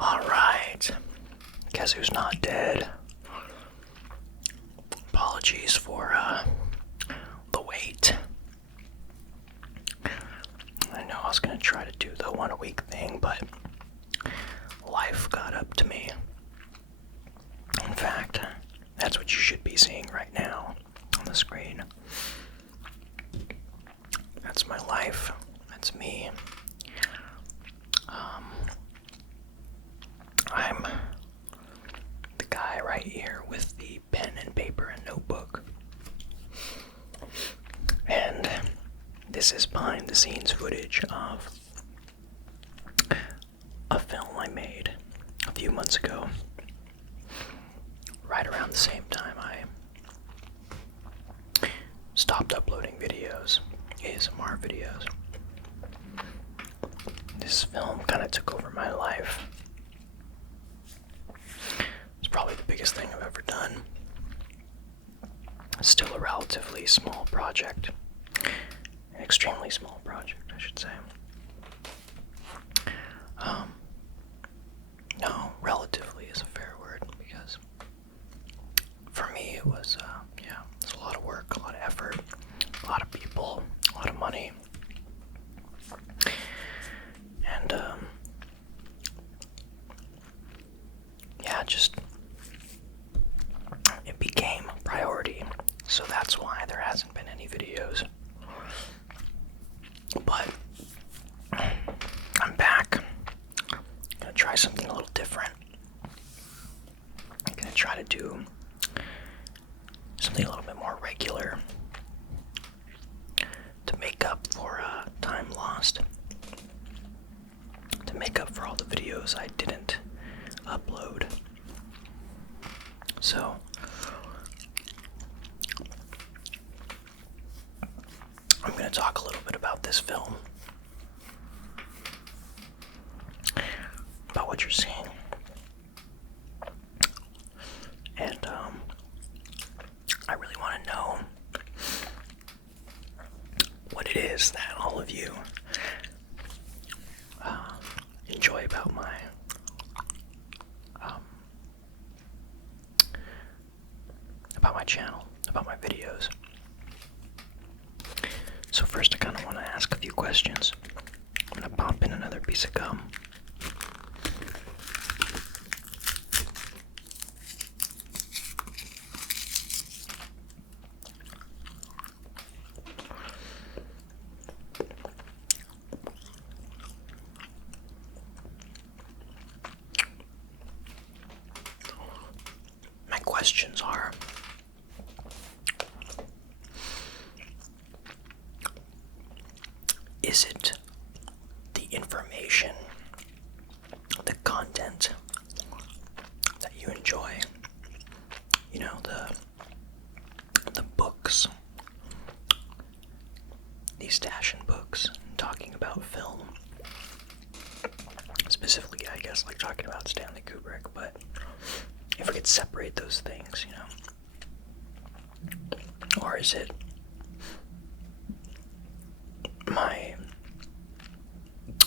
Alright. Guess who's not dead? Apologies for the wait. I know I was gonna try to do the 1 a week thing, but life got up to me. In fact, that's what you should be seeing right now on the screen. That's my life. That's me. I'm the guy right here with the pen and paper and notebook. And this is behind the scenes footage of a film I made a few months ago. Right around the same time I stopped uploading videos, ASMR videos. This film kind of took over my life. It's probably the biggest thing I've ever done. It's still a relatively small project. An extremely small project, I should say. No, relatively is a fair word, because for me it was, it's a lot of work, a lot of effort, a lot of people, a lot of money. And, just, it became a priority, so that's why there hasn't been any videos. But, I'm back. I'm gonna try something a little different. I'm gonna try to do something a little bit more regular to make up for time lost, to make up for all the videos I didn't upload. So I'm going to talk a little bit about this film, about what you're seeing, and I really want to know what it is that all of you enjoy about my channel, about my videos. So first I kind of want to ask a few questions. I'm going to pop in another piece of gum. My questions are, is it the information, the content that you enjoy? You know, the books, these stashing books, talking about film. Specifically, I guess, like talking about Stanley Kubrick, but if we could separate those things, you know. Or is it my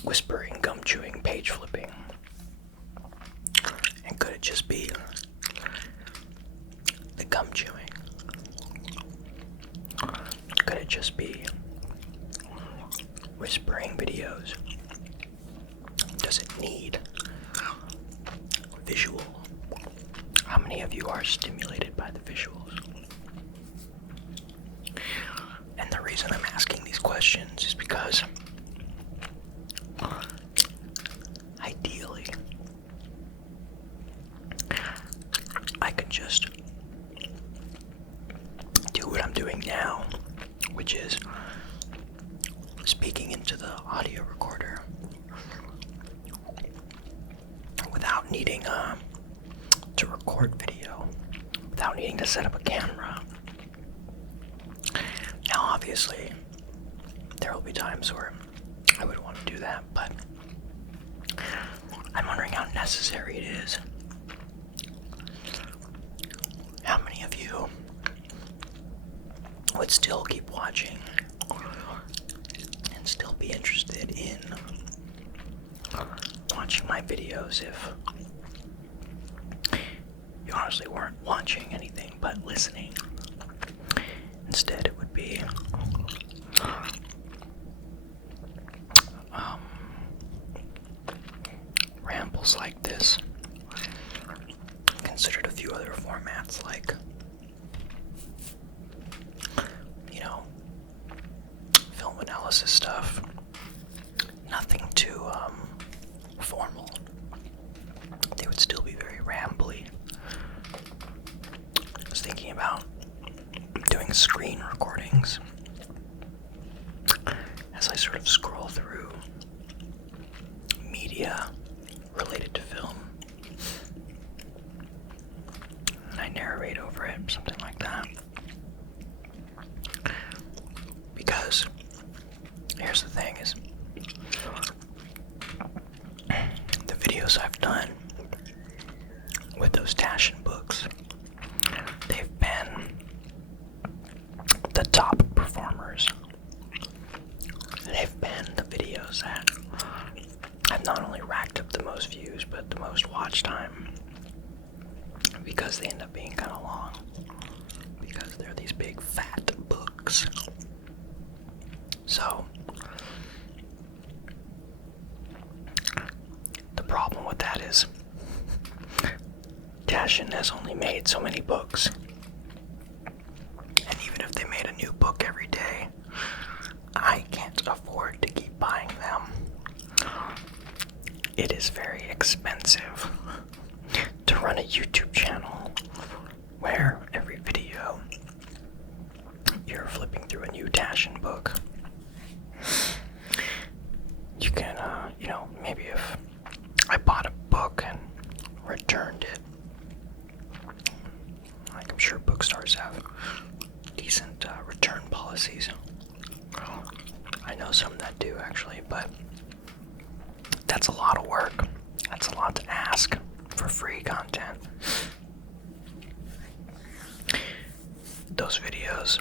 whispering, gum chewing, page flipping? And could it just be the gum chewing? Could it just be whispering videos? Does it need visual? How many of you are stimulated by the visuals? And the reason I'm asking these questions is because ideally I could just do what I'm doing now, which is speaking into the audio recorder without needing to record video, without needing to set up a camera. Now obviously there will be times where I would want to do that, but I'm wondering how necessary it is. How many of you would still keep watching and still be interested in watching my videos if you honestly weren't watching anything but listening. Instead, it would be rambles like this. Considered a few other formats like, film analysis stuff. Nothing too formal. They would still be very rambly. I was thinking about doing screen recordings as I sort of scroll through media related to film. And I narrate over it, something like that. Because here's the thing is, the videos I've done with those Taschen books, they've been the top performers. They've been the videos that have not only racked up the most views, but the most watch time, because they end up being kind of long, because they're these big fat books. So the problem with that is Taschen has only made so many books, and even if they made a new book every day, I can't afford to keep buying them. It is very expensive to run a YouTube channel where every video you're flipping through a new Taschen book. You can, maybe if I bought a book and returned it, like I'm sure bookstores have decent return policies. I know some that do actually, but that's a lot of work. That's a lot to ask for free content. Those videos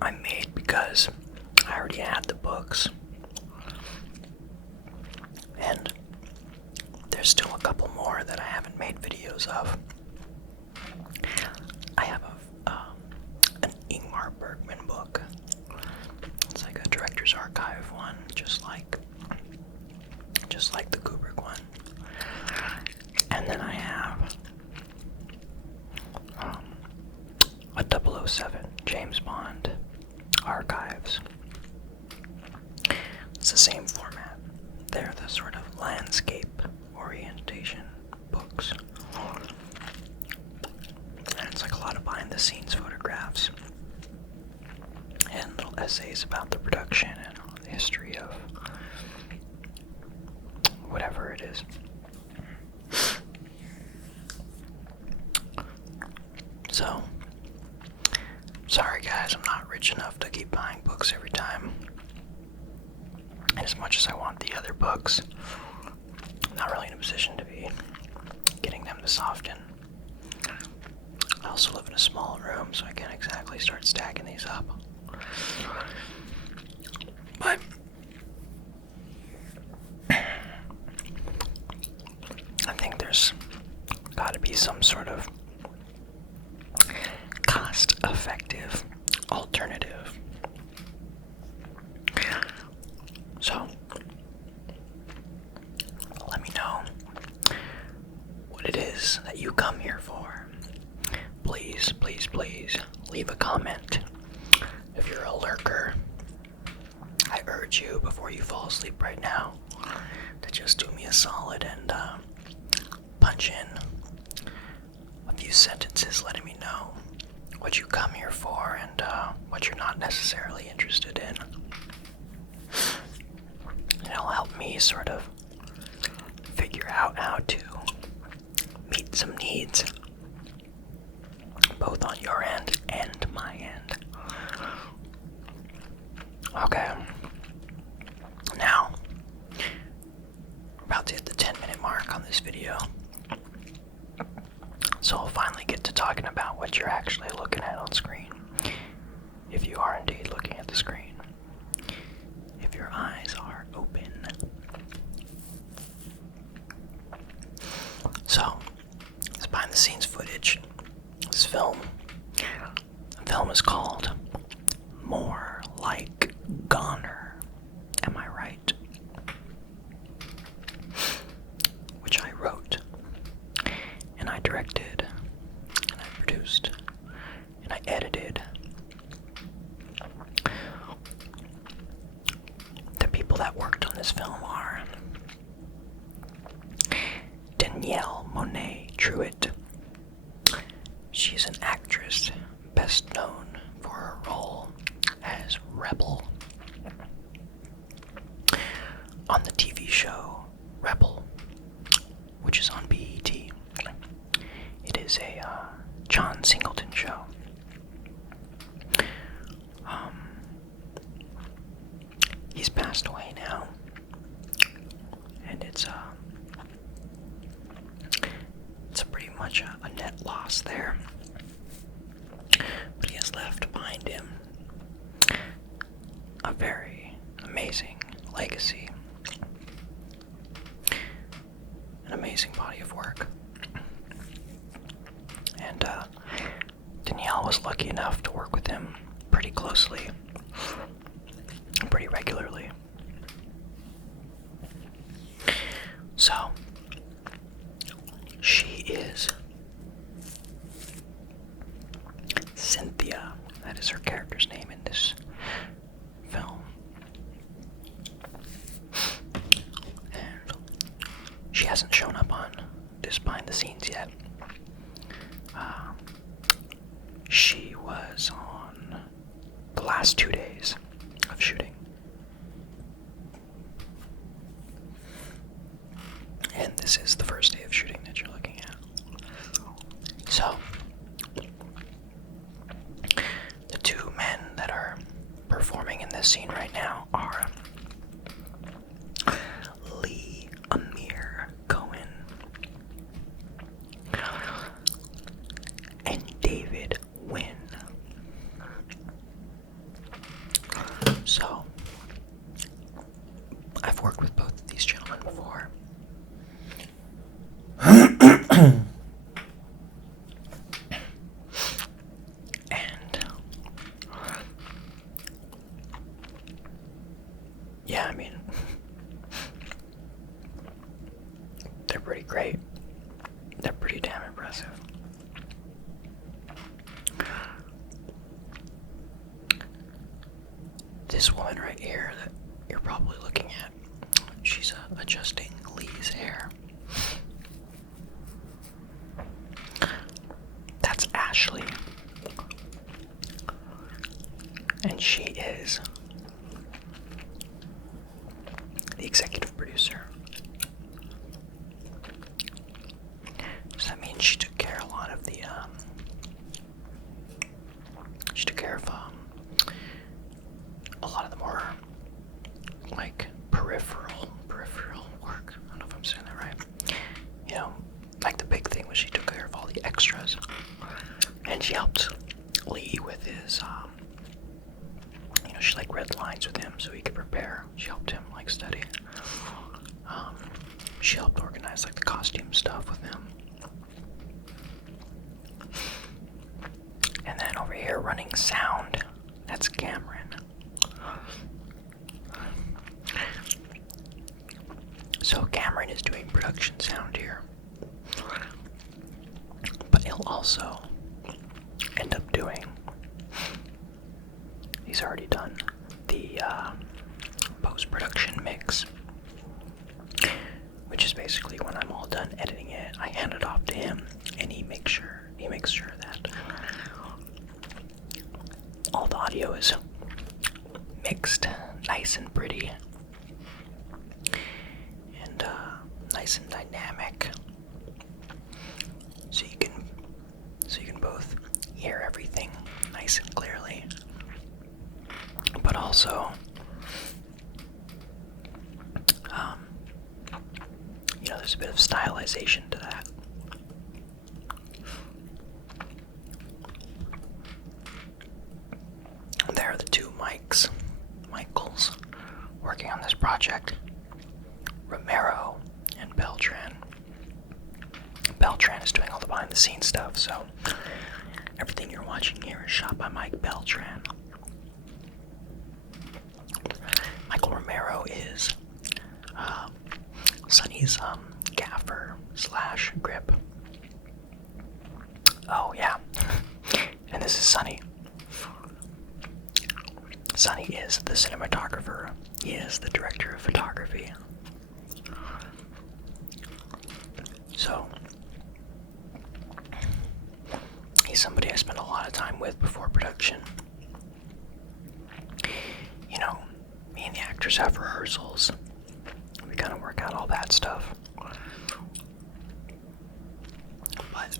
I made because I already had the books, and there's still a couple more that I haven't made videos of. I have an Ingmar Bergman book. It's like a director's archive one, just like the Kubrick one. And then I have a 007 James Bond archives. It's the same format. They're the sort of landscape orientation books. And it's like a lot of behind the scenes photographs and little essays about the production and the history of whatever it is. So, sorry guys, I'm not rich enough to keep buying books every time. And as much as I want the other books, I'm not really in a position to be getting them this often. I also live in a small room, so I can't exactly start stacking these up. But I think there's got to be some sort of cost-effective alternative. So, let me know what it is that you come here for. Please, please, please leave a comment. If you're a lurker, I urge you, before you fall asleep right now, to just do me a solid and punch in a few sentences letting me know what you come here for and what you're not necessarily interested in. It'll help me sort of figure out how to meet some needs, both on your end and my end. Okay. Now, we're about to hit the 10-minute mark on this video. So I'll finally get to talking about what you're actually looking at on screen. If you are indeed looking at the screen. If your eyes are open. So, it's behind the scenes footage. This film. The film is called More Like Goner. Am I right? Which I wrote, and I directed, and I produced, and I edited. The people that worked on this film are Danielle Monet Truitt. She's an actress best known for her role as Rebel on the TV show Rebel, which is on BET. It is a John Singleton show. He's passed away now, and it's pretty much a net loss there. But he has left behind him a very amazing legacy, an amazing body of work. And Danielle was lucky enough to work with him pretty closely, pretty regularly. So, she is Cynthia. That is her character's name in this film. And she hasn't shown up on this behind the scenes yet. She was on the last 2 days of shooting. And this is the first day of shooting that you're looking at. So, the two men that are performing in this scene right now are Lee Amir Cohen and David Wynn. So, I've worked with both of these gentlemen before. And yeah, I mean, they're pretty great. They're pretty damn impressive. This woman right here that you're probably looking at, she's adjusting Lee's hair. That's Ashley. And she is the executive producer. So that means she took care of a lot of the, she took care of, a lot of the more, like, peripheral work. I don't know if I'm saying that right. You know, like the big thing was she took care of all the extras. And she helped Lee with his, she like read lines with him so he could prepare. She helped him like study. She helped organize like the costume stuff with him. And then over here running sound, that's Cameron. So Cameron is doing production sound here. But he'll also end up doing, he's already done the post-production mix, which is basically when I'm all done editing it, I hand it off to him, and he makes sure that all the audio is mixed nice and pretty and nice and dynamic, so you can both hear everything nice and clearly, but also there's a bit of stylization to that. There are the two Michaels working on this project, Romero and Beltran. Beltran is doing all the behind the scenes stuff, so everything you're watching here is shot by Mike Beltran. Michael Romero is Sonny's gaffer / grip. Oh yeah, and this is Sonny. Sonny is the cinematographer. He is the director of photography. So, he's somebody I spend a lot of time with before production. You know, me and the actors have rehearsals. We kind of work out all that stuff. But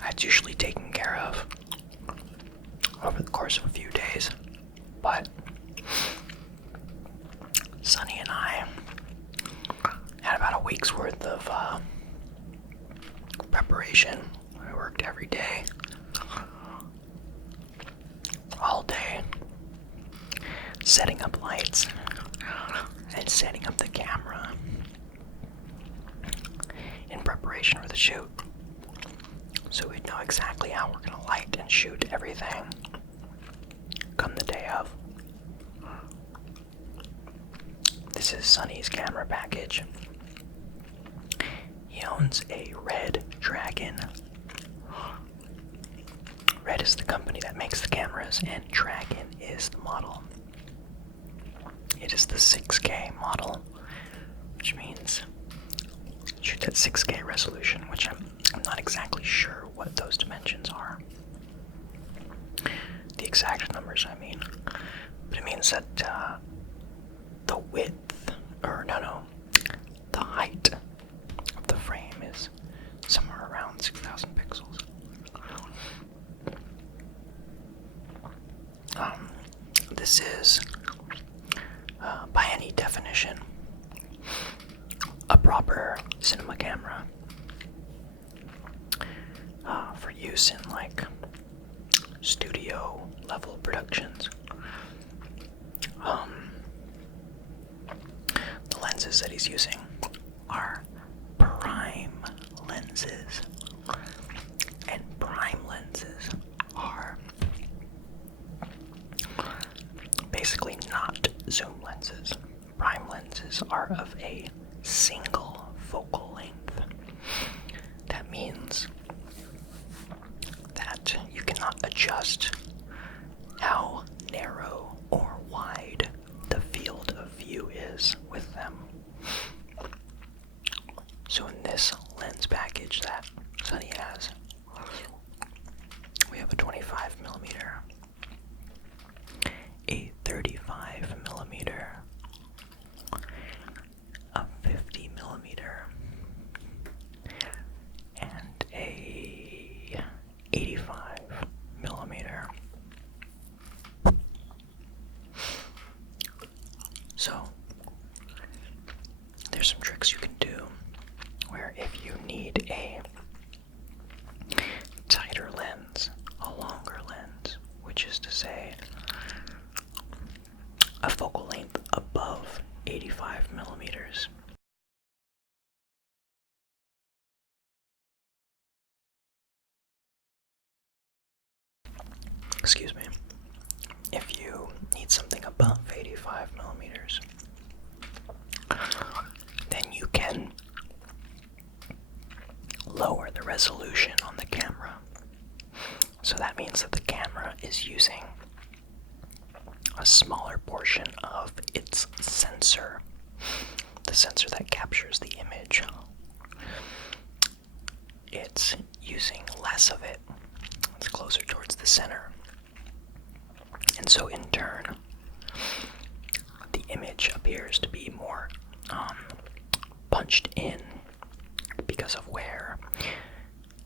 that's usually taken care of over the course of a few days. But Sonny and I had about a week's worth of preparation. I worked every day, all day, setting up lights and setting up the camera in preparation for the shoot. So we'd know exactly how we're gonna light and shoot everything come the day of. This is Sonny's camera package. He owns a Red Dragon. Red is the company that makes the cameras, and Dragon is the model. It is the 6K model, which means shoot at 6K resolution, which I'm not exactly sure what those dimensions are. The exact numbers, I mean. But it means that the width, or no, the height of the frame is somewhere around 6,000 pixels. This is, by any definition, a proper cinema camera for use in like studio level productions. The lenses that he's using are prime lenses, and prime lenses are basically not zoom lenses. Prime lenses are of a single focal length. That means that you cannot adjust how narrow or wide the field of view is with them. So in this lens package that Sonny has, we have a 25mm, a 35mm, a 50mm, and a 85mm. So there's some tricks you can do where if you need a tighter lens, a longer lens, which is to say a focal length above 85mm, excuse me, if you need something above 85mm, then you can lower the resolution on the camera. So that means that the camera is using a smaller portion of its sensor, the sensor that captures the image. It's using less of it. It's closer towards the center. And so in turn, the image appears to be more punched in because of where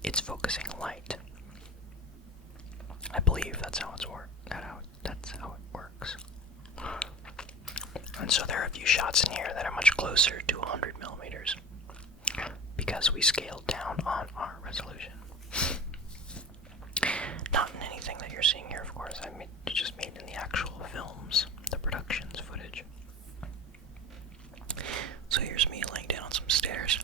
it's focusing light. I believe that's how it works. And so there are a few shots in here that are much closer to 100mm because we scaled down on our resolution. Not in anything that you're seeing here, of course. I just made in the actual films, the productions footage. So here's me laying down on some stairs.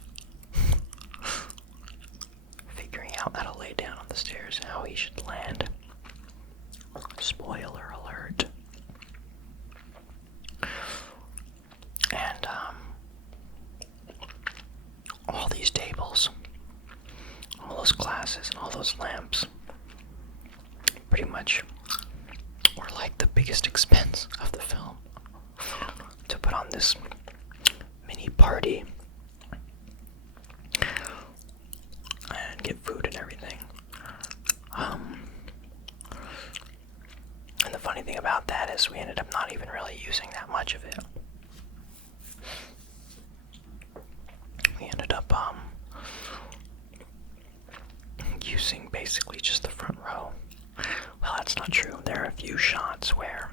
all these tables, all those glasses, and all those lamps pretty much were like the biggest expense of the film to put on this mini party and get food and everything. And the funny thing about that is we ended up not even really using that much of it. We ended up using basically just the front row. Well, that's not true. There are a few shots where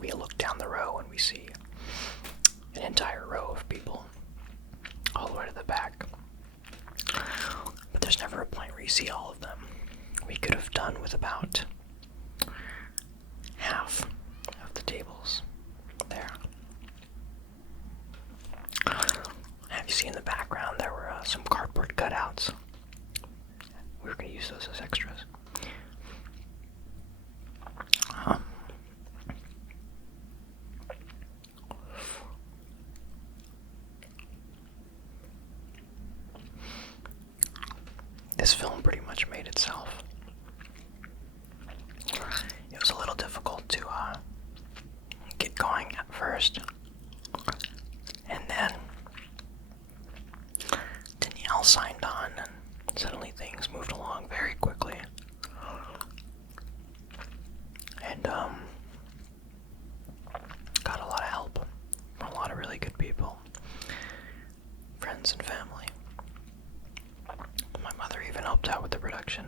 we look down the row and we see an entire row of people all the way to the back. But there's never a point where you see all of them. We could have done with about half of the tables there. Have you seen in the background there were some cardboard cutouts? We were going to use those as extras. This film pretty much made itself. It was a little difficult to get going at first, and then Danielle signed on, and suddenly things moved along very quickly. And got a lot of help from a lot of really good people, friends and family. My mother even helped out with the production.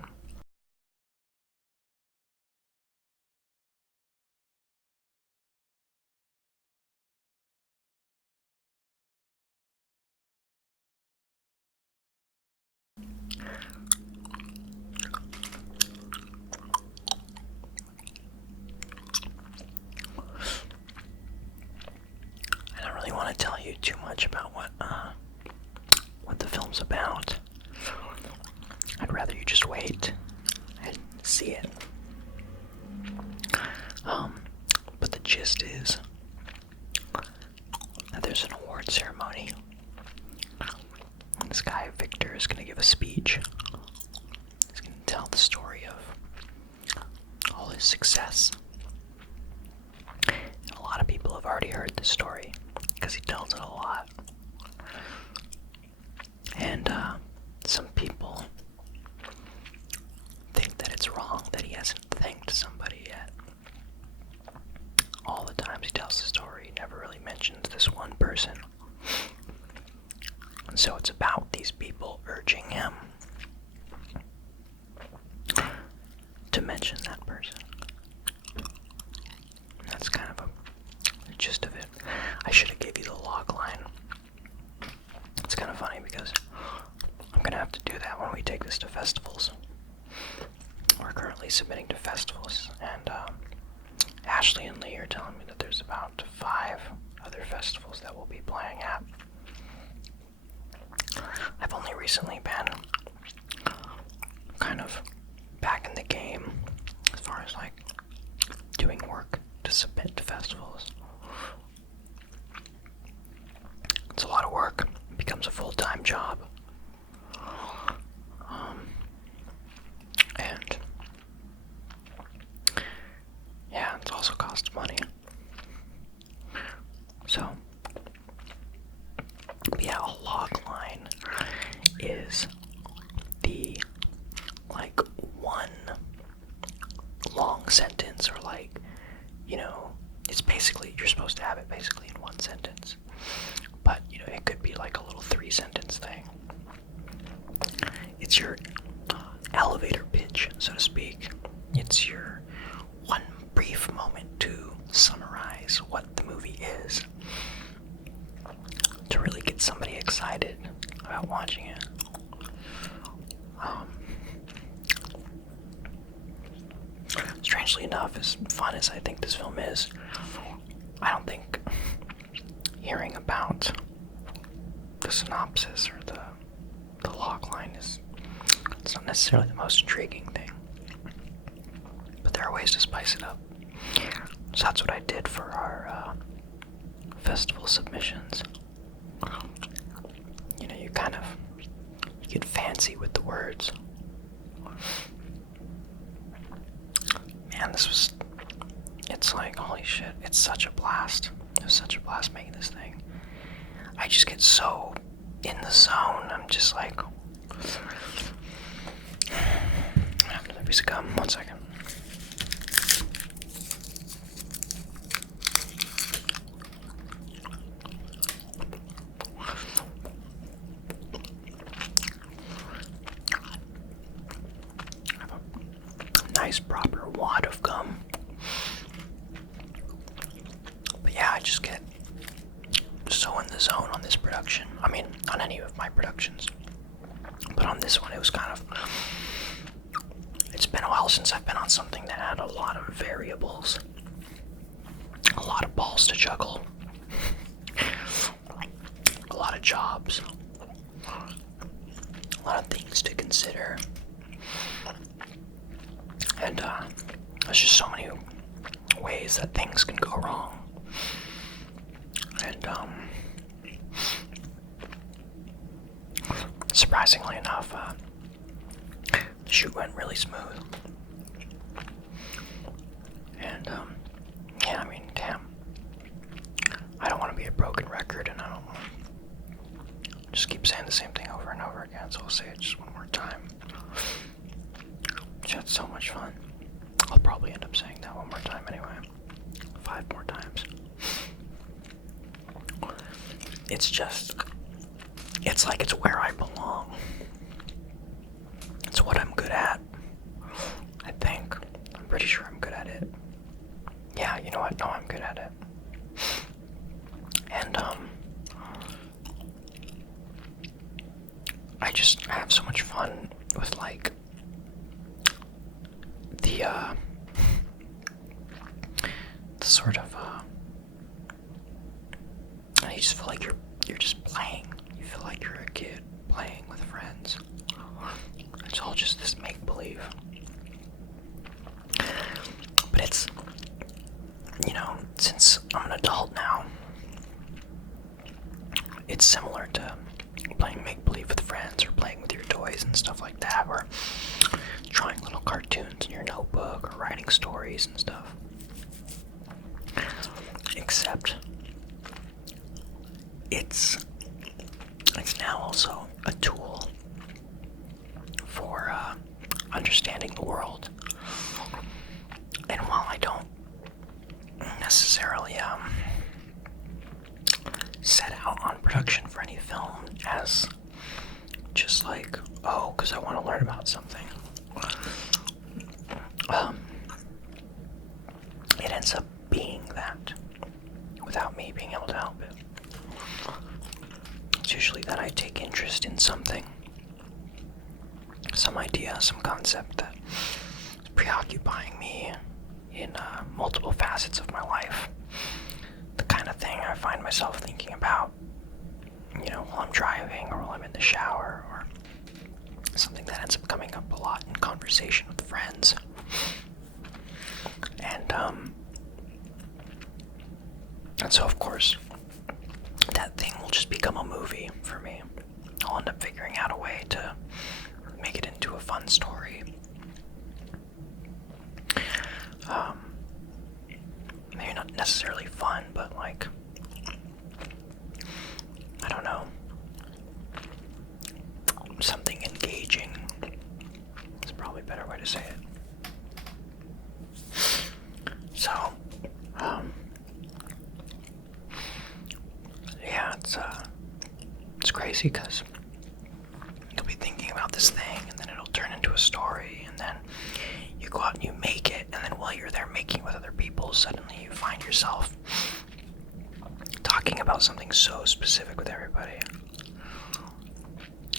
I don't really want to tell you too much about what the film's about. I'd rather you just wait and see it. But the gist is that there's an award ceremony. And this guy, Victor, is going to give a speech. He's going to tell the story of all his success. And a lot of people have already heard this story because he tells it a lot. And some people think that it's wrong that he hasn't thanked somebody yet. All the times he tells the story, he never really mentions this one person. And so it's about these people urging him to mention that person. And that's kind of the gist of it. I should have gave you the log line. It's kind of funny because I'm going to have to do that when we take this to festivals. We're currently submitting to festivals, and Ashley and Lee are telling me that there's about 5 other festivals that we'll be playing at. I've only recently been kind of back in the game as far as like doing work to submit to festivals. It's a lot of work. It becomes a full-time job. And yeah, it also costs money. So, yeah, a log line is the like one long sentence, or like, you know, it's basically, you're supposed to have it basically in one sentence. But, you know, it could be like a little 3-sentence thing. It's your elevator pitch, so to speak. It's your one brief moment to summarize what the movie is, to really get somebody excited about watching it. Strangely enough, as fun as I think this film is, I don't think hearing about the synopsis or the log line it's not necessarily the most intriguing thing. But there are ways to spice it up. So that's what I did for our festival submissions. You know, you kind of fancy with the words. Man, it's like, holy shit, it's such a blast. It was such a blast making this thing. I just get so in the zone. I'm just like, I have another piece of gum. 1 second. I have a nice proper wad of gum. But yeah, I just get so in the zone on this production. I mean, on any of my productions. But on this one, it was kind of... It's been a while since I've been on something that had a lot of variables. A lot of balls to juggle. A lot of jobs. A lot of things to consider. And there's just so many ways that things can go wrong. And surprisingly enough, the shoot went really smooth. And yeah, I mean, damn. I don't want to be a broken record, and I don't want to just keep saying the same thing over and over again, so I'll say it just one more time. Which had so much fun. I'll probably end up saying that one more time anyway. 5 more times. It's like it's where I belong. It's what I'm good at. I think. I'm pretty sure I'm good at it. Yeah, you know what? No, I'm good at it. And, I just have so much fun with, like, the sort of, you just feel like you're just playing. You feel like you're a kid playing with friends. It's all just this make-believe. But it's, you know, since I'm an adult now, it's similar to playing make-believe with friends or playing with your toys and stuff like that, or drawing little cartoons in your notebook or writing stories and stuff. Except it's now also a tool for understanding the world. And while I don't necessarily set out on production for any film as just like, oh, because I want to learn about something, it ends up being that without me being able to help it. It's usually that I take interest in something, some idea, some concept that is preoccupying me in multiple facets of my life. The kind of thing I find myself thinking about, you know, while I'm driving or while I'm in the shower, or something that ends up coming up a lot in conversation with friends. And so, of course, that thing will just become a movie for me. I'll end up figuring out a way to make it into a fun story. Maybe not necessarily fun, but like, I don't know, something engaging is probably a better way to say it. So, yeah, it's crazy because you'll be thinking about this thing and then it'll turn into a story, and then you go out and you make it, and then while you're there making with other people, suddenly you find yourself talking about something so specific with everybody.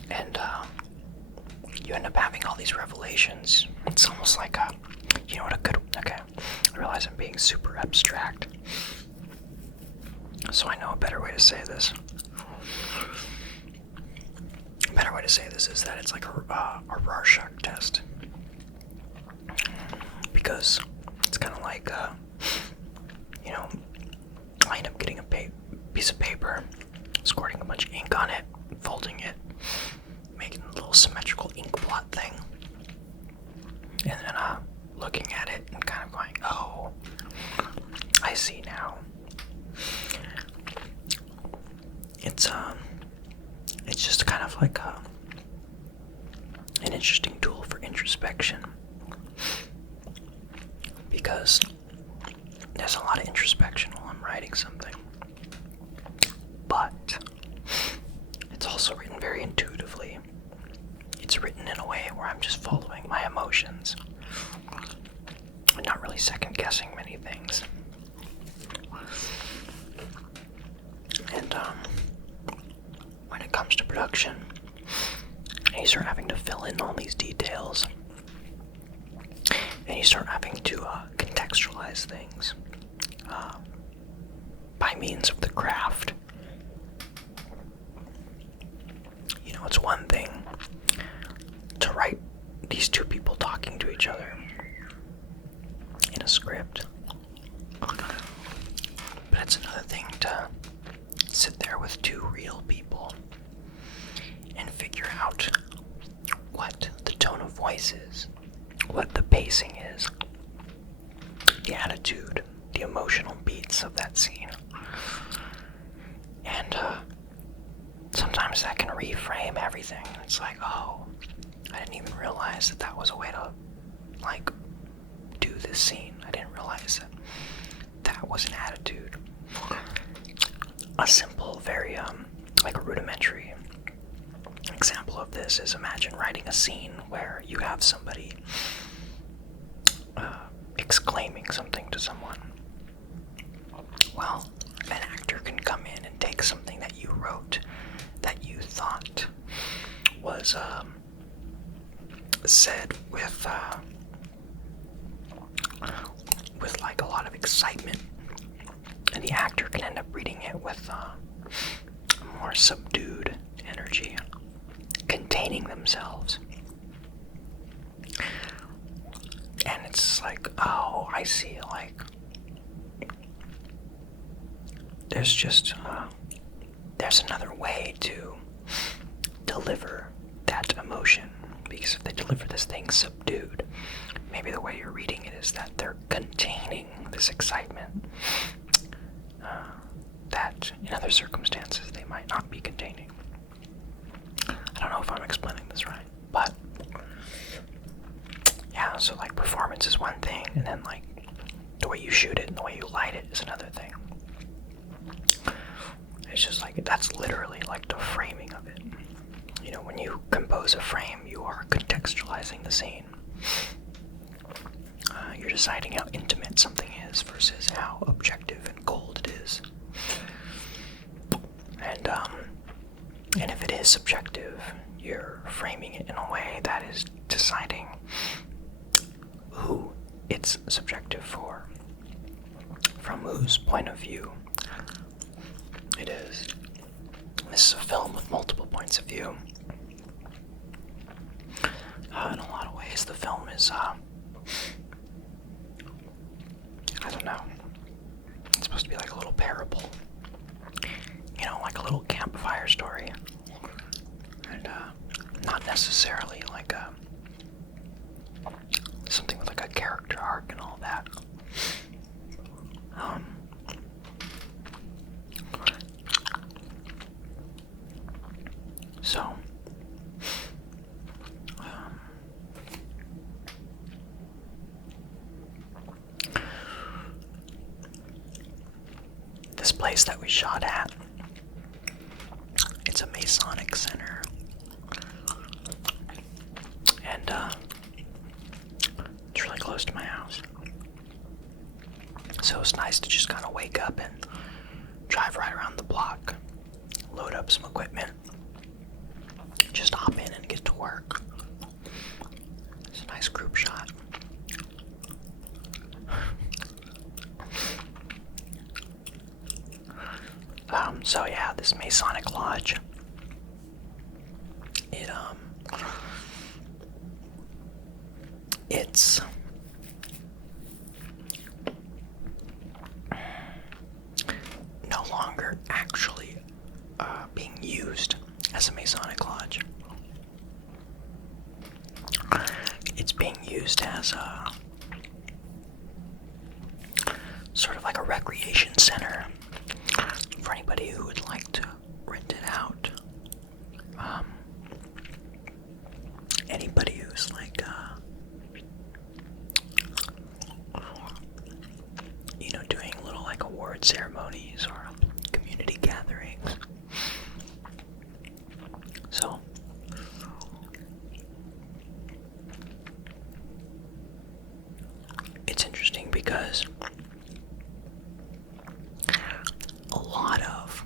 And you end up having all these revelations. It's almost like you know what, okay, I realize I'm being super abstract. So I know a better way to say this. A better way to say this is that it's like a Rorschach test. Because it's kind of like, you know, I end up getting a piece of paper, squirting a bunch of ink on it, folding it, making little symmetrical it's just kind of like an interesting tool for introspection, because there's a lot of introspection while I'm writing something, but it's also written very intuitively. It's written in a way where I'm just following my emotions and not really second guessing many things. And when it comes to production, you start having to fill in all these details, and you start having to contextualize things by means of the craft. You know, it's one thing to write these two people talking to each other in a script, but it's another thing to sit there with two real people and figure out what the tone of voice is, what the pacing is, the attitude, the emotional beats of that scene. And sometimes that can reframe everything. It's like, oh, I didn't even realize that was a way to, like, do this scene. I didn't realize that was an attitude. A simple, very, like a rudimentary example of this is, imagine writing a scene where you have somebody exclaiming something to someone. Well, an actor can come in and take something that you wrote that you thought was said with like a lot of excitement, and the actor can end up reading it with a more subdued energy, containing themselves. And it's like, oh, I see, like, there's just, there's another way to deliver that emotion, because if they deliver this thing subdued, maybe the way you're reading it is that they're containing this excitement that in other circumstances they might not be containing. I don't know if I'm explaining this right, but yeah, so like performance is one thing, and then like the way you shoot it and the way you light it is another thing. It's just like, that's literally like the framing of it. You know, when you compose a frame, you are contextualizing the scene. You're deciding how intimate something is versus how objective and cold it is. And if it is subjective, you're framing it in a way that is deciding who it's subjective for, from whose point of view it is. This is a film with multiple points of view. In a lot of ways, the film is, I don't know, it's supposed to be like a little parable. You know, like a little campfire story. And, not necessarily like something with like a character arc and all that. So, this place that we shot at, it's a Masonic center, and it's really close to my house, so it's nice to just kind of wake up and drive right around the block, load up some equipment, just hop in and get to work. It's a nice group shot. So yeah, this Masonic lodge, it's no longer actually being used as a Masonic lodge. It's being used as a sort of like a recreation center for anybody who would like to rented out. Anybody who's like, doing little like award ceremonies or community gatherings. So, it's interesting because a lot of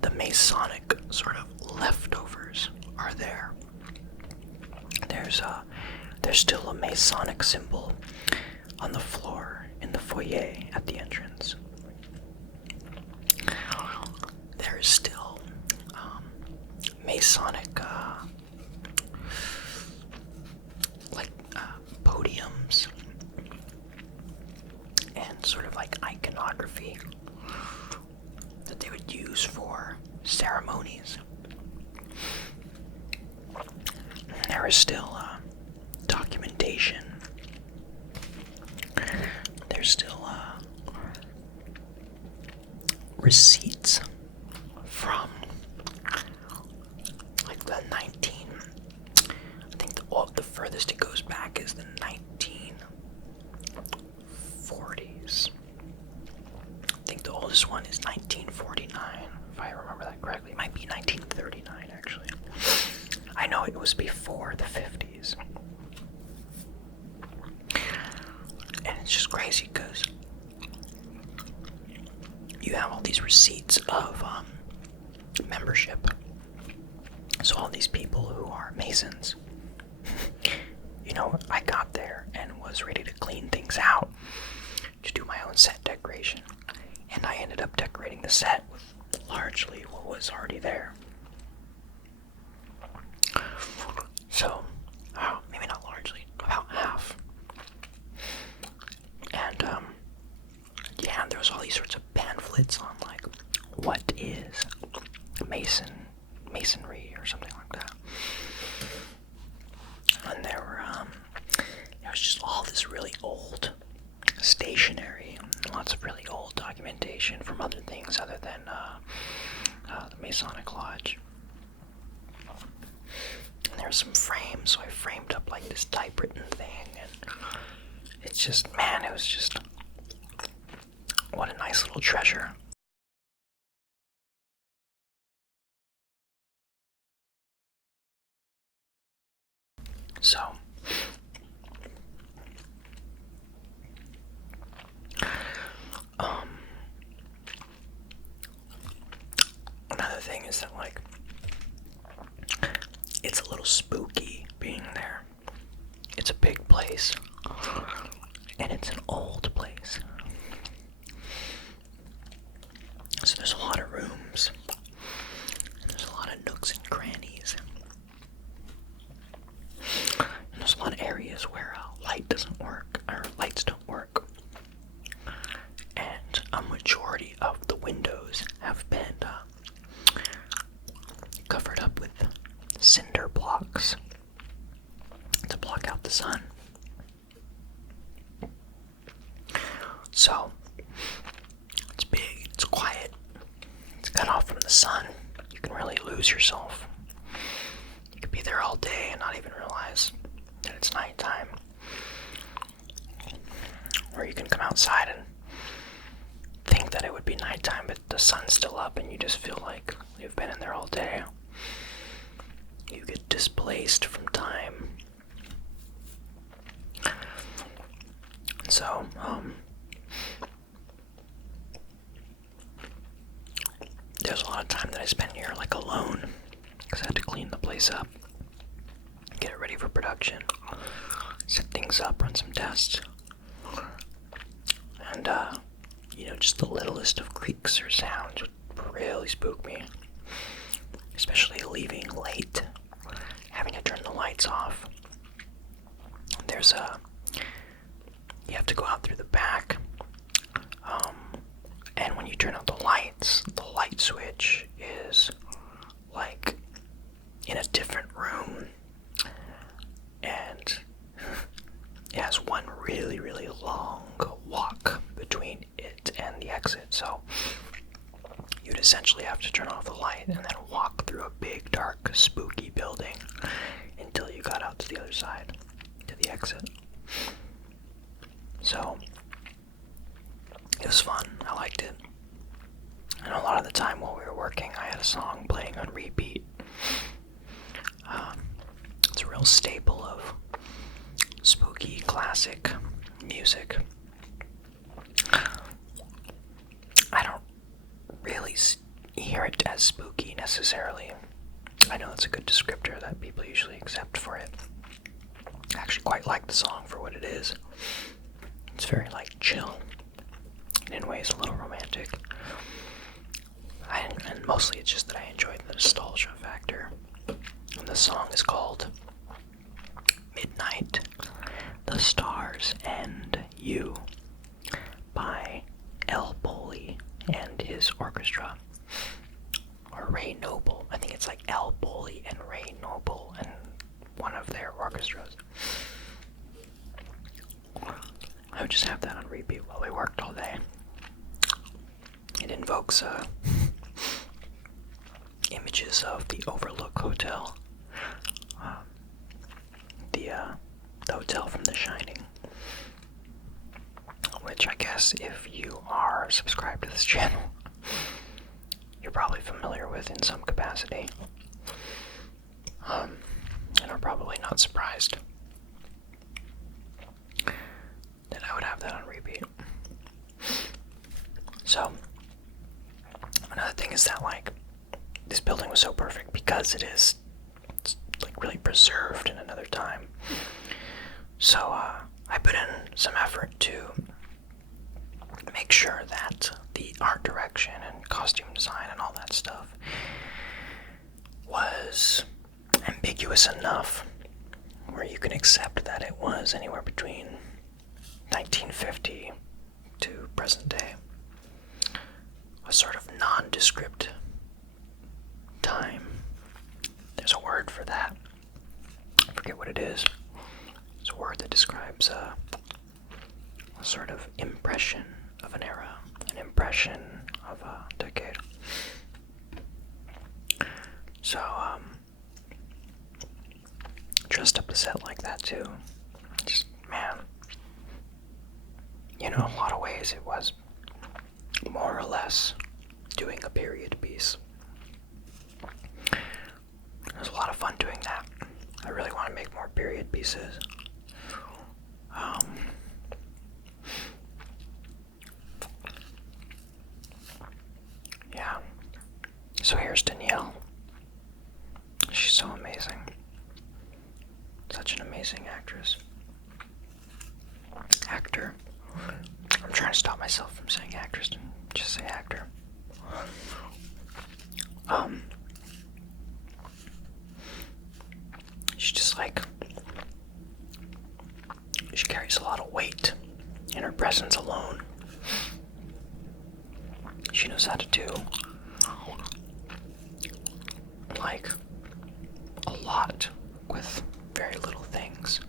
the Masonic sort of leftovers are there. There's still a Masonic symbol on the floor in the foyer at the entrance. There is still Masonic podiums and sort of like iconography that they would use for ceremonies. There is still documentation. There's still receipts from like the I think the furthest it goes back is the 1940s. I think the oldest one is 1949, if I remember that correctly. It might be 1939, actually. I know it was before the 50s. And it's just crazy because you have all these receipts of membership. So all these people who are Masons, I got there and was ready to clean things out to do my own set decoration. And I ended up decorating the set with largely what was already there. So, maybe not largely, about half. And, there's all these sorts of pamphlets on, like, what is masonry or something like that. And there was just all this really old stationery, lots of really old documentation from other things other than the Masonic Lodge. And there were some frames, so I framed up like this typewritten thing, and it's just, man, it was just, what a nice little treasure. So, another thing is that, like, it's a little spooky being there. It's a big place, and it's an old place. So there's a lot of rooms, and there's a lot of nooks and crannies. And there's a lot of areas where lights don't work. And a majority of the windows have been covered up with cinder blocks to block out the sun. So, it's big, it's quiet, it's cut off from the sun. You can really lose yourself. You could be there all day and not even realize that it's nighttime. Or you can come outside and think that it would be nighttime, but the sun's still up and you just feel like you've been in there all day. You get displaced from time. So, there's a lot of time that I spent here, like, alone, because I had to clean the place up, get it ready for production, set things up, run some tests, and, just the littlest of creaks or sounds would really spook me, especially leaving late, having to turn the lights off. You have to go out through the back, and when you turn out the lights, the light switch is like in a different room, and it has one really, really long walk between it and the exit, so you'd essentially have to turn off the light and then spooky building until you got out to the other side, to the exit. So, it was fun. I liked it. And a lot of the time while we were working, I had a song playing on repeat. It's a real staple of spooky classic music. I don't really hear it as spooky necessarily. I know that's a good descriptor that people usually accept for it. I actually quite like the song for what it is. It's very chill, and in ways a little romantic. And mostly it's just that I enjoy the nostalgia factor. And the song is called Midnight, The Stars and You by L. Boley and his orchestra. Or Ray Noble. I think it's L. Boley and Ray Noble and one of their orchestras. I would just have that on repeat while we worked all day. It invokes images of the Overlook Hotel, the hotel from The Shining, which I guess if you are subscribed to this channel, you're probably familiar with in some capacity, and are probably not surprised that I would have that on repeat. So, another thing is that this building was so perfect because it's really preserved in another time. So I put in some effort to make sure that the art direction and costume design and all that stuff was ambiguous enough where you can accept that it was anywhere between 1950 to present day. A sort of nondescript time. There's a word for that. I forget what it is. It's a word that describes a sort of impression of an era, an impression of a decade. So, dressed up the set like that too. Just, man. In a lot of ways it was more or less doing a period piece. It was a lot of fun doing that. I really want to make more period pieces. Yeah. So here's Danielle. She's so amazing. Such an amazing actress. Actor. I'm trying to stop myself from saying actress and just say actor. She's just she carries a lot of weight in her presence alone. She knows how to do a lot with very little things.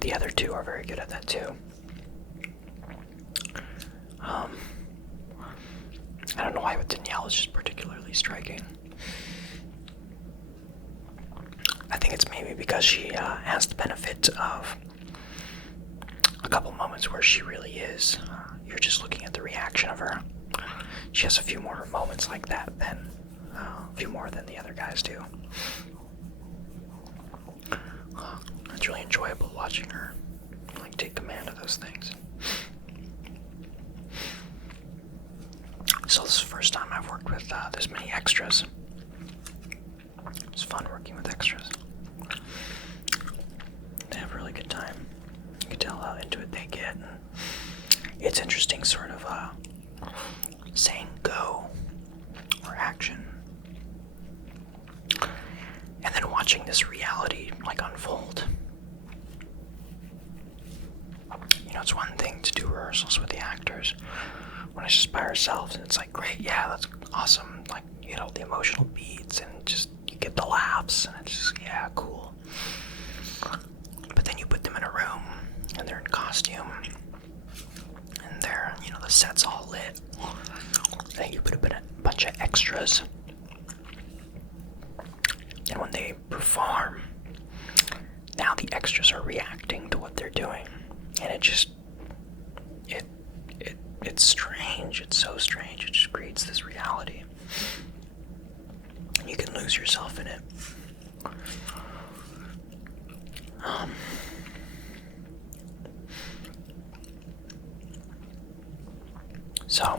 The other two are very good at that too. I don't know why, but Danielle is just particularly striking. I think it's maybe because she has the benefit of a couple moments where she really is. You're just looking at the reaction of her. She has a few more moments like that than a few more than the other guys do. It's really enjoyable watching her take command of those things. So this is the first time I've worked with this many extras. It's fun working with extras. They have a really good time. You can tell how into it they get. And it's interesting sort of saying go or action. And then watching this reality unfold. It's one thing to do rehearsals with the actors when it's just by ourselves and it's great, yeah, that's awesome. The emotional beats and just you get the laughs and it's just, yeah, cool. But then you put them in a room and they're in costume and they're, the set's all lit. And you put a bunch bunch of extras. And when they perform, now the extras are reacting to what they're doing. And it's strange. It's so strange. It just creates this reality. And you can lose yourself in it. So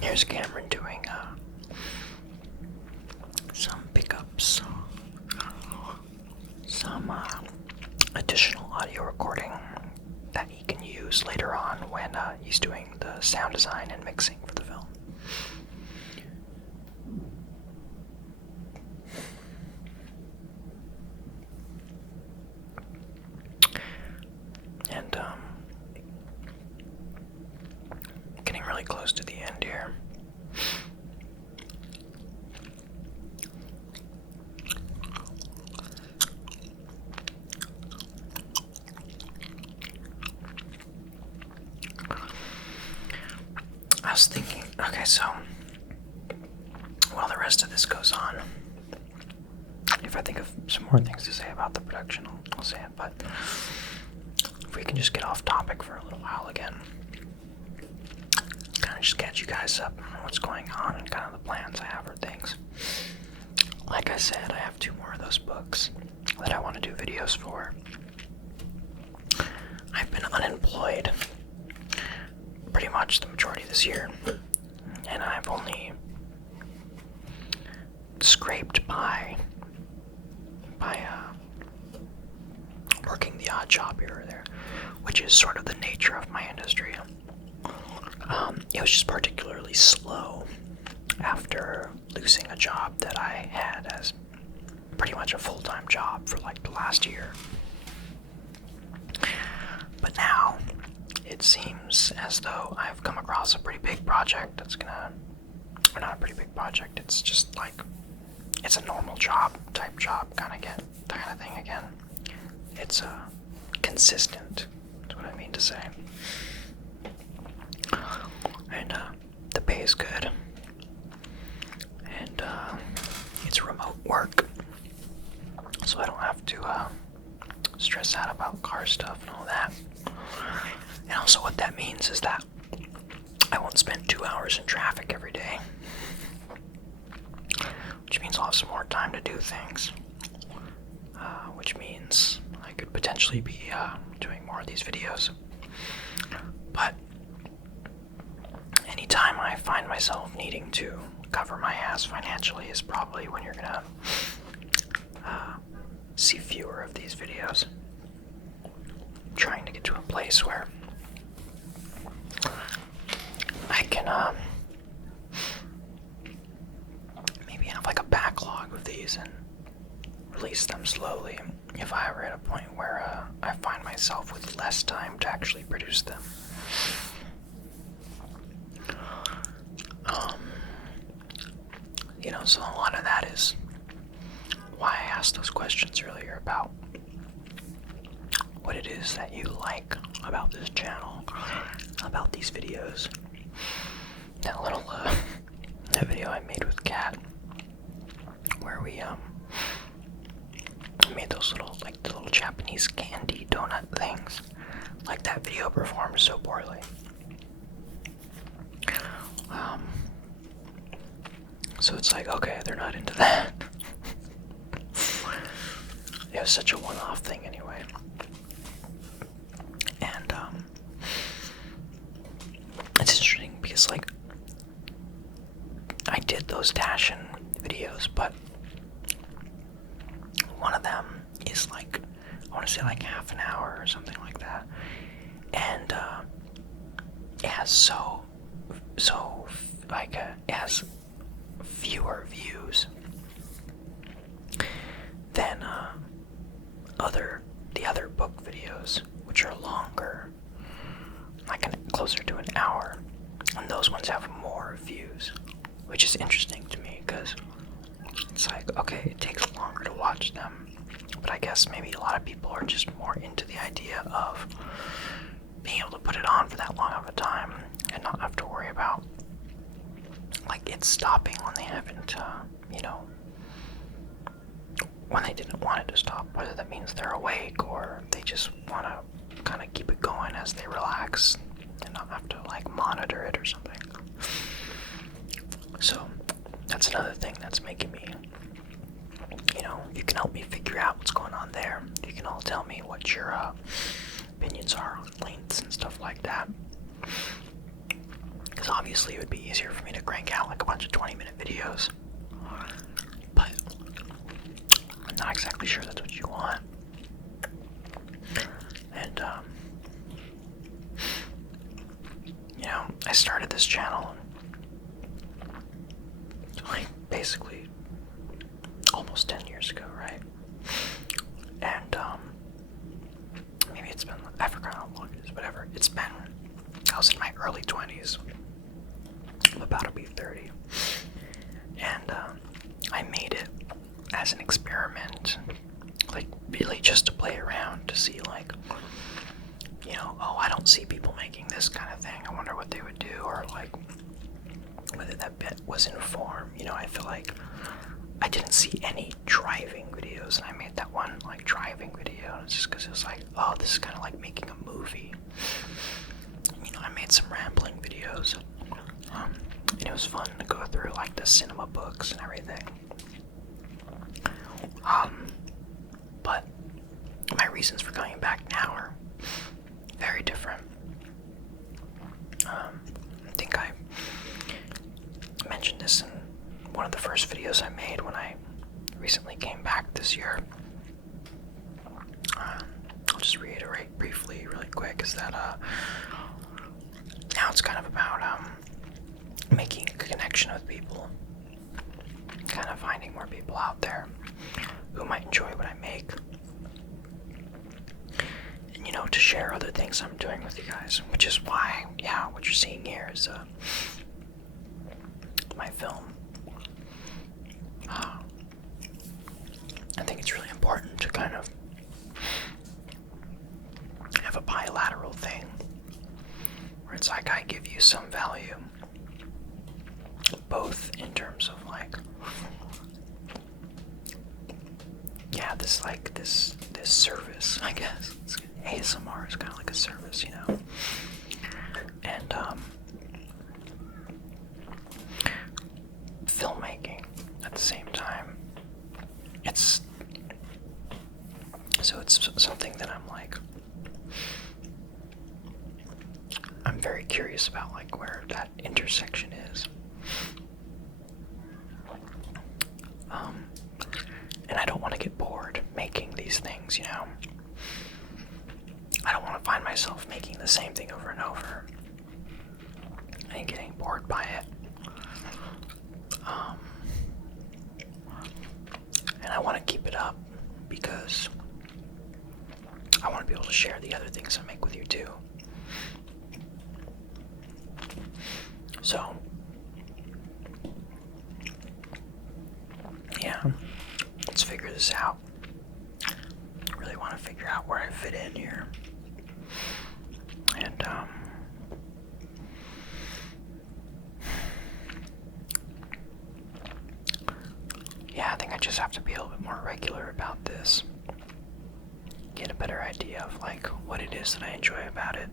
here's Cameron doing some pickups, some additional audio recording that he can use later on when he's doing the sound design and mixing for the film. And getting really close to the end here. I was thinking, okay, so while the rest of this goes on, if I think of some more things to say about the production, I'll say it, but if we can just get off topic for a little while again, kind of just catch you guys up on what's going on and kind of the plans I have for things. Like I said, I have 2 more of those books that I want to do videos for. I've been unemployed pretty much the majority of this year, and I've only scraped by working the odd job here or there, which is sort of the nature of my industry. It was just particularly slow after losing a job that I had as pretty much a full-time job for like the last year. But now it seems as though I've come across a pretty big project that's or not a pretty big project, it's just like, it's a normal job, type job kind of thing again. It's consistent, is what I mean to say. And the pay is good. And it's remote work, so I don't have to stress out about car stuff and all that. And also what that means is that I won't spend 2 hours in traffic every day, which means I'll have some more time to do things, which means I could potentially be doing more of these videos. But anytime I find myself needing to cover my ass financially is probably when you're gonna see fewer of these videos. I'm trying to get to a place where I can maybe have like a backlog of these and release them slowly if I ever at a point where I find myself with less time to actually produce them. So a lot of that is why I asked those questions earlier about what it is that you like about this channel, about these videos. That little that video I made with Kat, where we made those little, like the little Japanese candy donut things. Like, that video performed so poorly. So it's like, okay, they're not into that. It was such a one-off thing anyway. And it's interesting because, like, I did those Dashin videos, but one of them is like, I want to say like half an hour or something like that, and it has it has fewer views than the other book videos, which are longer, like closer to an hour, and those ones have more views, which is interesting to me because it's like, okay, it takes longer to watch them, but I guess maybe a lot of people are just more into the idea of being able to put it on for that long of a time and not have to worry about like it stopping when they haven't, when they didn't want it to stop, whether that means they're awake or they just want to kind of keep it going as they relax and not have to like monitor it or something. So that's another thing that's making me, you can help me figure out what's going on there. You can all tell me what your opinions are on lengths and stuff like that. Because obviously it would be easier for me to crank out like a bunch of 20-minute videos. But I'm not exactly sure that's what you want. And, I started this channel like basically almost 10 years ago, right? And, maybe it's been, I forgot how long it is, whatever. I was in my early 20s. I'm about to be 30. And, I made it as an experiment, like really just to play around to see like, I don't see people making this kind of thing. I wonder what they would do, or like whether that bit was in form. I feel like I didn't see any driving videos, and I made that one like driving video just because it was like, oh, this is kind of like making a movie. I made some rambling videos, and it was fun to go through like the cinema books and everything. But my reasons for coming back now are very different. I think I mentioned this in one of the first videos I made when I recently came back this year. I'll just reiterate briefly, really quick, is that now it's kind of about making a connection with people, kind of finding more people out there who might enjoy what I make, and to share other things I'm doing with you guys, which is why, what you're seeing here is my film. I think it's really important to kind of have a bilateral thing where it's like I give you some value, both in terms of like, this service, I guess. ASMR is kind of like a service, and filmmaking at the same time. It's something that I'm very curious about, like where that intersection is. And I don't want to get bored making these things, I don't want to find myself making the same thing over and over and getting bored by it. And I want to keep it up because I want to be able to share the other things I make with you too. So, let's figure this out. I really want to figure out where I fit in here. And, I think I just have to be a little bit more regular about this. Get a better idea of, like, what it is that I enjoy about it.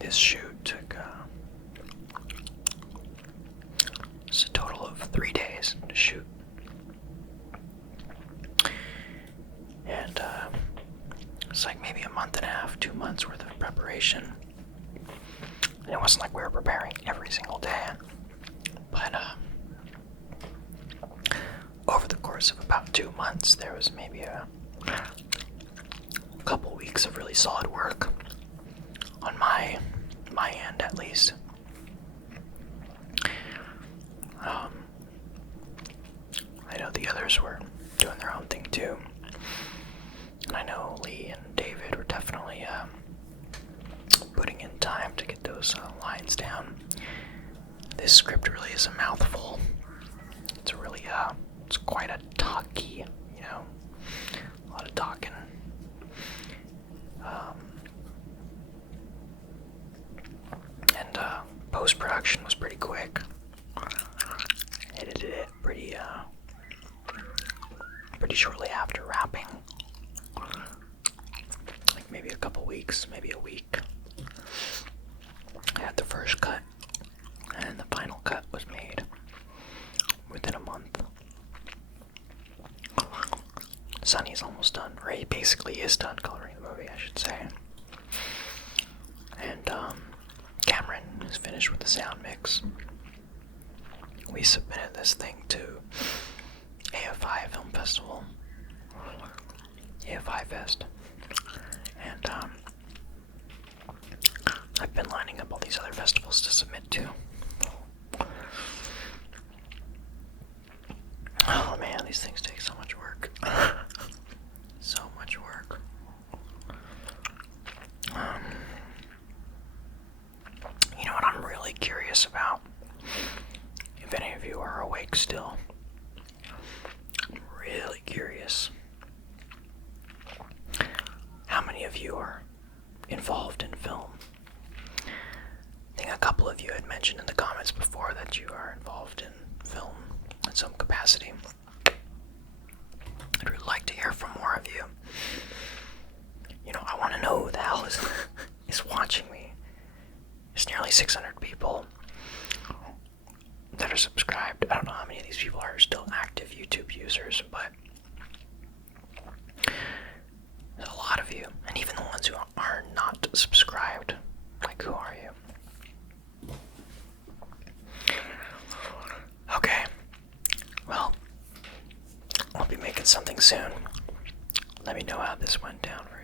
This shoot took it's a total of 3 days to shoot, and it's like maybe a month and a half, 2 months worth of preparation. And it wasn't like we were preparing every single day, but over the course of about 2 months, there was maybe a couple weeks of really solid work on my my end at least. I know the others were doing their own thing too. And I know Lee and David were definitely putting in time to get those lines down. This script really is a mouthful. It's really, it's quite a talky, a lot of talking. And post-production was pretty quick. Edited it pretty shortly after wrapping. Like maybe a couple weeks, maybe a week. I had the first cut, and the final cut was made within a month. Sonny's almost done, or he basically is done coloring the movie, I should say. And Cameron is finished with the sound mix. We submitted this thing to AFI Film Festival, AFI Fest, and I've been lining up all these other festivals to submit to. Oh man, these things take so much work. So much work. You know what I'm really curious about? If any of you are awake still, I'm really curious. How many of you are involved in film? I think a couple of you had mentioned in the comments before that you are involved in film in some capacity. I'd really like to hear from more of you. I want to know who the hell is watching me. There's nearly 600 people that are subscribed. I don't know how many of these people are still active YouTube users, but there's a lot of you. And even the ones who are not subscribed. Like, who are you? Okay. Well, I'll be making something soon. Let me know how this went down for you.